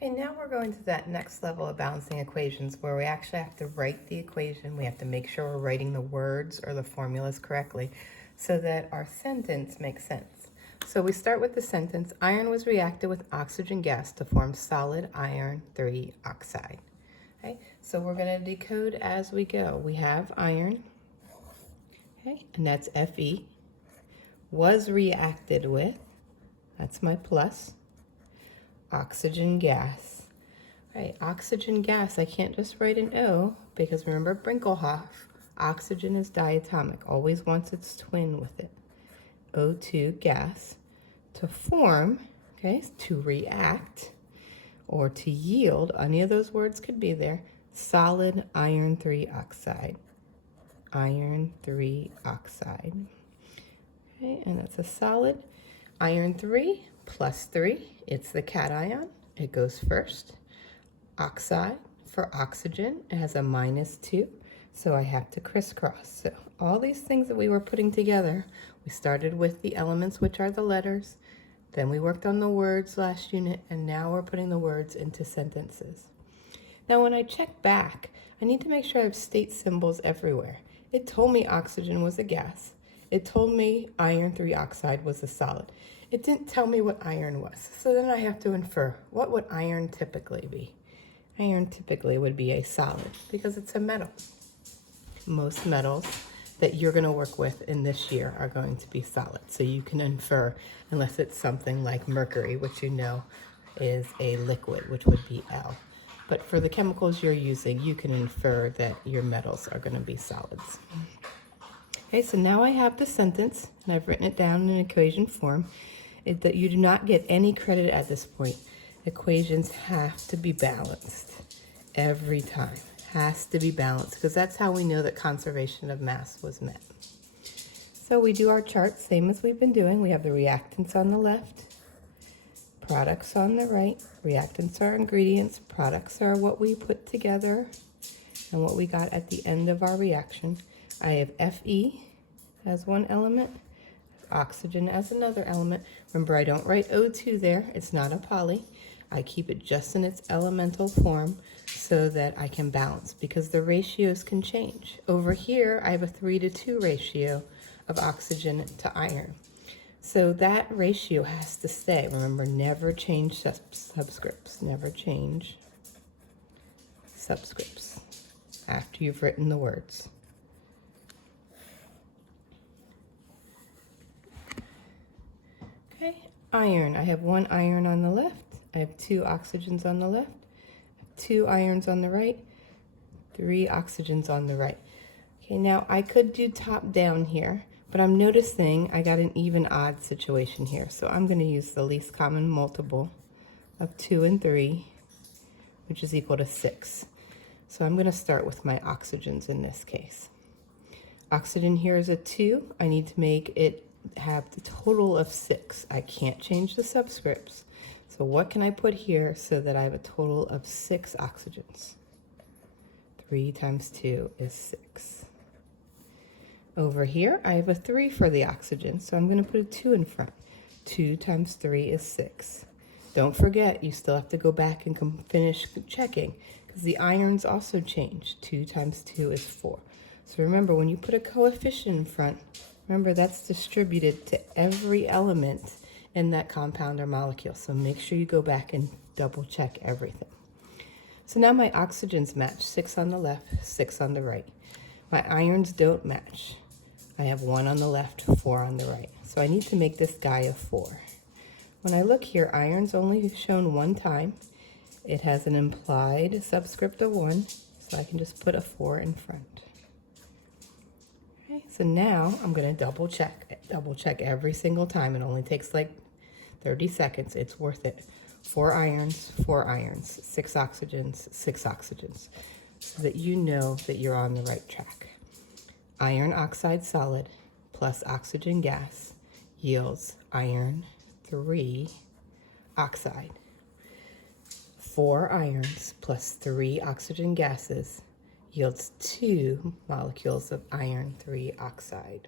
Okay, now we're going to that next level of balancing equations where we actually have to write the equation. We have to make sure we're writing the words or the formulas correctly so that our sentence makes sense. So we start with the sentence, iron was reacted with oxygen gas to form solid iron 3 oxide. Okay, so we're going to decode as we go. We have iron, okay, and that's Fe, was reacted with, that's my plus, oxygen gas. Right, oxygen gas, I can't just write an O because remember Brinkelhoff, oxygen is diatomic, always wants its twin with it. O2 gas to form, okay, to react or to yield, any of those words could be there, solid iron 3 oxide. Iron 3 oxide. Okay, and that's a solid. Iron 3 plus 3, it's the cation, it goes first. Oxide for oxygen, it has a -2, so I have to crisscross. So all these things that we were putting together, we started with the elements, which are the letters, then we worked on the words last unit, and now we're putting the words into sentences. Now when I check back, I need to make sure I have state symbols everywhere. It told me oxygen was a gas. It told me iron 3 oxide was a solid. It didn't tell me what iron was. So then I have to infer, what would iron typically be? Iron typically would be a solid because it's a metal. Most metals that you're going to work with in this year are going to be solid. So you can infer, unless it's something like mercury, which you know is a liquid, which would be L. But for the chemicals you're using, you can infer that your metals are going to be solids. Okay, so now I have the sentence, and I've written it down in equation form, that you do not get any credit at this point. Equations have to be balanced every time. Has to be balanced because that's how we know that conservation of mass was met. So we do our chart same as we've been doing. We have the reactants on the left, products on the right. Reactants are ingredients, products are what we put together and what we got at the end of our reaction. I have Fe as one element, oxygen as another element. Remember, I don't write O2 there, it's not a poly. I keep it just in its elemental form so that I can balance because the ratios can change. Over here, I have a 3:2 ratio of oxygen to iron. So that ratio has to stay. Remember, never change subscripts. Never change subscripts after you've written the words. Okay, iron. I have one iron on the left. I have 2 oxygens on the left, 2 irons on the right, 3 oxygens on the right. Okay, now I could do top down here, but I'm noticing I got an even odd situation here. So I'm going to use the least common multiple of 2 and 3, which is equal to 6. So I'm going to start with my oxygens in this case. Oxygen here is a 2. I need to make it have the total of 6. I can't change the subscripts. So what can I put here so that I have a total of 6 oxygens? 3 times 2 is 6. Over here, I have a 3 for the oxygen, so I'm going to put a 2 in front. 2 times 3 is 6. Don't forget, you still have to go back and finish checking because the irons also change. 2 times 2 is 4. So remember, when you put a coefficient in front, remember that's distributed to every element in that compound or molecule. So make sure you go back and double check everything. So now my oxygens match, 6 on the left, 6 on the right. My irons don't match. I have 1 on the left, 4 on the right. So I need to make this guy a 4. When I look here, iron's only shown 1 time. It has an implied subscript of 1, so I can just put a 4 in front. Okay, so now I'm going to double check every single time. It only takes like 30 seconds. It's worth it. 4 irons, 4 irons, 6 oxygens, 6 oxygens, so that you know that you're on the right track. Iron oxide solid plus oxygen gas yields iron 3 oxide. 4 irons plus 3 oxygen gases yields 2 molecules of iron 3 oxide.